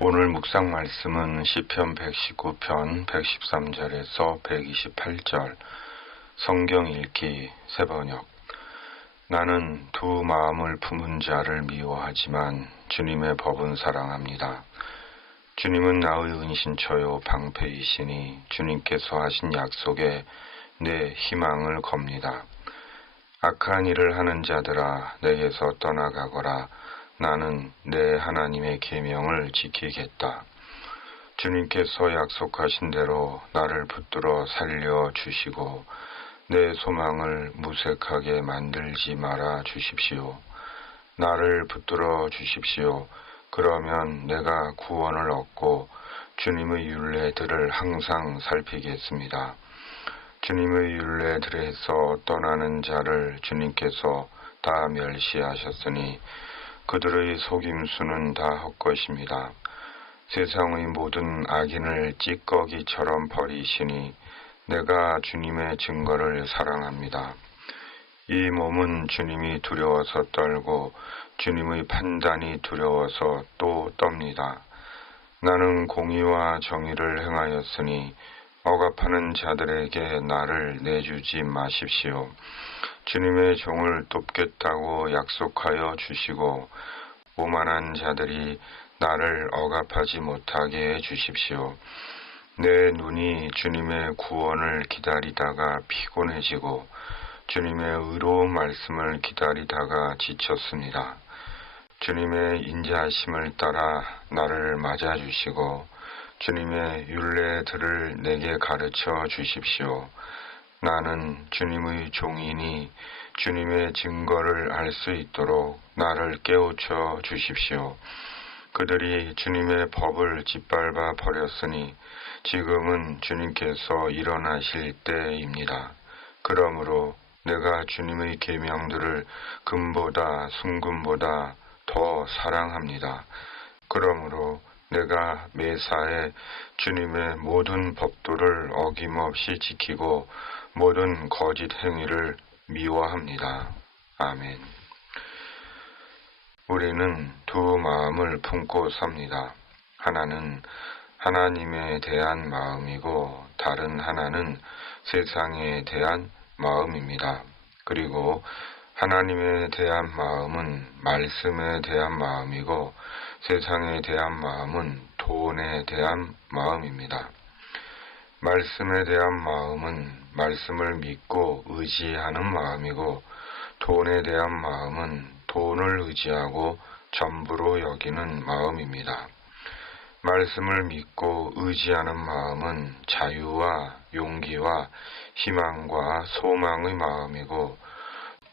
오늘 묵상 말씀은 시편 119편 113절에서 128절 성경 읽기 새번역. 나는 두 마음을 품은 자를 미워하지만 주님의 법은 사랑합니다. 주님은 나의 은신처요 방패이시니 주님께서 하신 약속에 내 희망을 겁니다. 악한 일을 하는 자들아 내게서 떠나가거라. 나는 내 하나님의 계명을 지키겠다. 주님께서 약속하신 대로 나를 붙들어 살려주시고 내 소망을 무색하게 만들지 말아 주십시오. 나를 붙들어 주십시오. 그러면 내가 구원을 얻고 주님의 율례들을 항상 살피겠습니다. 주님의 율례들에서 떠나는 자를 주님께서 다 멸시하셨으니 그들의 속임수는 다 헛것입니다. 세상의 모든 악인을 찌꺼기처럼 버리시니 내가 주님의 증거를 사랑합니다. 이 몸은 주님이 두려워서 떨고 주님의 판단이 두려워서 또 떱니다. 나는 공의와 정의를 행하였으니 억압하는 자들에게 나를 내주지 마십시오. 주님의 종을 돕겠다고 약속하여 주시고 오만한 자들이 나를 억압하지 못하게 해 주십시오. 내 눈이 주님의 구원을 기다리다가 피곤해지고 주님의 의로운 말씀을 기다리다가 지쳤습니다. 주님의 인자하심을 따라 나를 맞아주시고 주님의 율례들을 내게 가르쳐 주십시오. 나는 주님의 종이니 주님의 증거를 알 수 있도록 나를 깨우쳐 주십시오. 그들이 주님의 법을 짓밟아 버렸으니 지금은 주님께서 일어나실 때입니다. 그러므로 내가 주님의 계명들을 금보다 순금보다 더 사랑합니다. 그러므로 내가 매사에 주님의 모든 법도를 어김없이 지키고 모든 거짓 행위를 미워합니다. 아멘. 우리는 두 마음을 품고 삽니다. 하나는 하나님에 대한 마음이고 다른 하나는 세상에 대한 마음입니다. 그리고 하나님에 대한 마음은 말씀에 대한 마음이고 세상에 대한 마음은 돈에 대한 마음입니다. 말씀에 대한 마음은 말씀을 믿고 의지하는 마음이고 돈에 대한 마음은 돈을 의지하고 전부로 여기는 마음입니다. 말씀을 믿고 의지하는 마음은 자유와 용기와 희망과 소망의 마음이고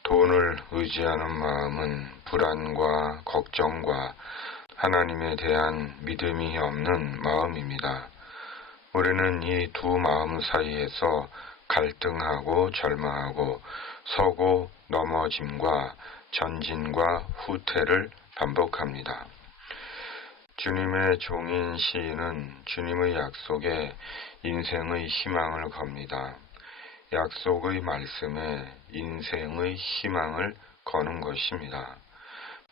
돈을 의지하는 마음은 불안과 걱정과 하나님에 대한 믿음이 없는 마음입니다. 우리는 이 두 마음 사이에서 갈등하고 절망하고 서고 넘어짐과 전진과 후퇴를 반복합니다. 주님의 종인 시인은 주님의 약속에 인생의 희망을 겁니다. 약속의 말씀에 인생의 희망을 거는 것입니다.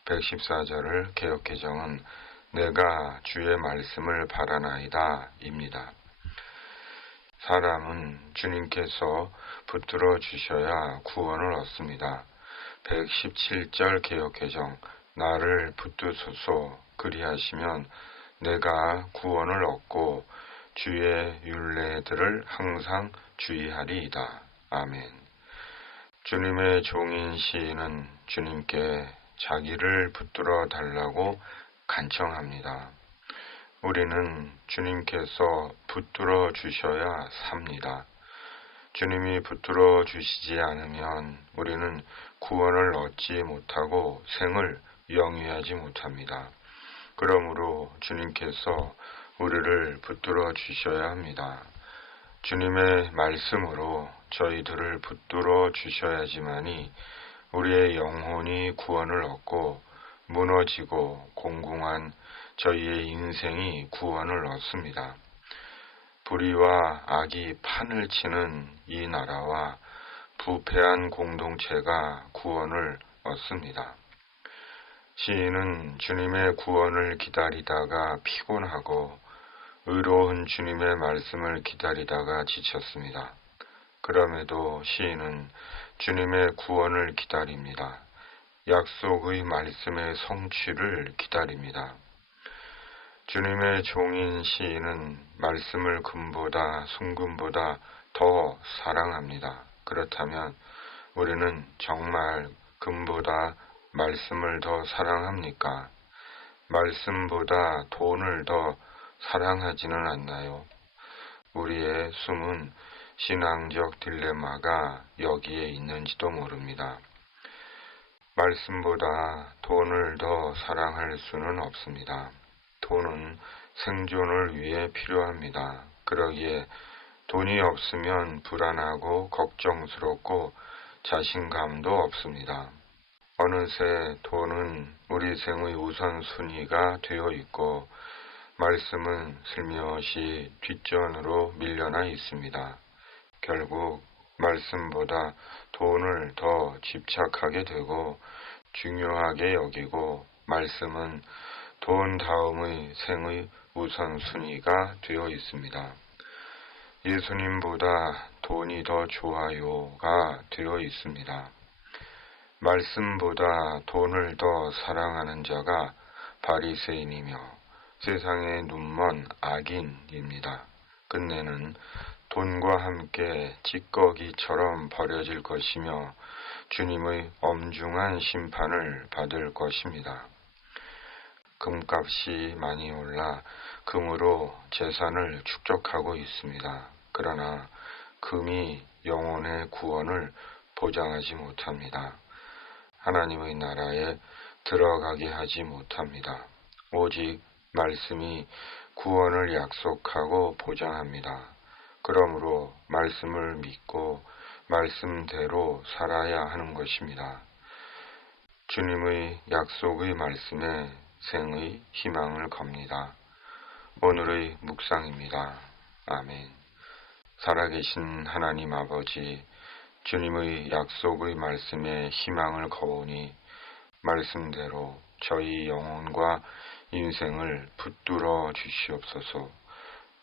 114절을 개역개정은 내가 주의 말씀을 바라나이다 입니다. 사람은 주님께서 붙들어 주셔야 구원을 얻습니다. 117절 개역개정 나를 붙드소서 그리하시면 내가 구원을 얻고 주의 율례들을 항상 주의하리이다. 아멘. 주님의 종인 시인은 주님께 자기를 붙들어 달라고 간청합니다. 우리는 주님께서 붙들어 주셔야 삽니다. 주님이 붙들어 주시지 않으면 우리는 구원을 얻지 못하고 생을 영위하지 못합니다. 그러므로 주님께서 우리를 붙들어 주셔야 합니다. 주님의 말씀으로 저희들을 붙들어 주셔야지만이 우리의 영혼이 구원을 얻고 무너지고 공공한 저희의 인생이 구원을 얻습니다. 불의와 악이 판을 치는 이 나라와 부패한 공동체가 구원을 얻습니다. 시인은 주님의 구원을 기다리다가 피곤하고 의로운 주님의 말씀을 기다리다가 지쳤습니다. 그럼에도 시인은 주님의 구원을 기다립니다. 약속의 말씀의 성취를 기다립니다. 주님의 종인 시인은 말씀을 금보다 순금보다 더 사랑합니다. 그렇다면 우리는 정말 금보다 말씀을 더 사랑합니까? 말씀보다 돈을 더 사랑하지는 않나요? 우리의 숨은 신앙적 딜레마가 여기에 있는지도 모릅니다. 말씀보다 돈을 더 사랑할 수는 없습니다. 돈은 생존을 위해 필요합니다. 그러기에 돈이 없으면 불안하고 걱정스럽고 자신감도 없습니다. 어느새 돈은 우리 생의 우선순위가 되어 있고 말씀은 슬며시 뒷전으로 밀려나 있습니다. 결국 말씀보다 돈을 더 집착하게 되고 중요하게 여기고 말씀은 돈 다음의 생의 우선순위가 되어 있습니다. 예수님보다 돈이 더 좋아요가 되어 있습니다. 말씀보다 돈을 더 사랑하는 자가 바리새인이며 세상의 눈먼 악인입니다. 끝내는 돈과 함께 찌꺼기처럼 버려질 것이며 주님의 엄중한 심판을 받을 것입니다. 금값이 많이 올라 금으로 재산을 축적하고 있습니다. 그러나 금이 영혼의 구원을 보장하지 못합니다. 하나님의 나라에 들어가게 하지 못합니다. 오직 말씀이 구원을 약속하고 보장합니다. 그러므로 말씀을 믿고 말씀대로 살아야 하는 것입니다. 주님의 약속의 말씀에 생의 희망을 겁니다. 오늘의 묵상입니다. 아멘. 살아계신 하나님 아버지, 주님의 약속의 말씀에 희망을 거오니 말씀대로 저희 영혼과 인생을 붙들어 주시옵소서.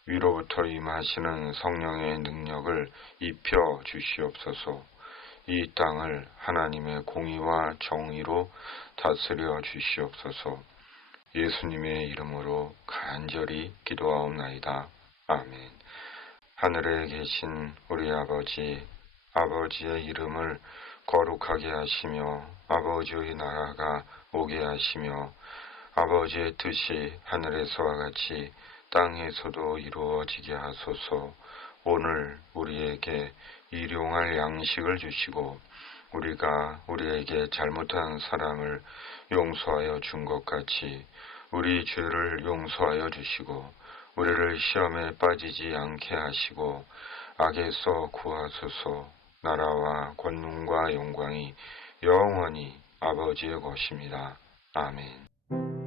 위로부터 임하시는 성령의 능력을 입혀 주시옵소서. 이 땅을 하나님의 공의와 정의로 다스려 주시옵소서. 예수님의 이름으로 간절히 기도하옵나이다. 아멘. 하늘에 계신 우리 아버지, 아버지의 이름을 거룩하게 하시며 아버지의 나라가 오게 하시며 아버지의 뜻이 하늘에서와 같이 땅에서도 이루어지게 하소서. 오늘 우리에게 일용할 양식을 주시고 우리가 우리에게 잘못한 사람을 용서하여 준 것 같이 우리 죄를 용서하여 주시고 우리를 시험에 빠지지 않게 하시고 악에서 구하소서. 나라와 권능과 영광이 영원히 아버지의 것입니다. 아멘.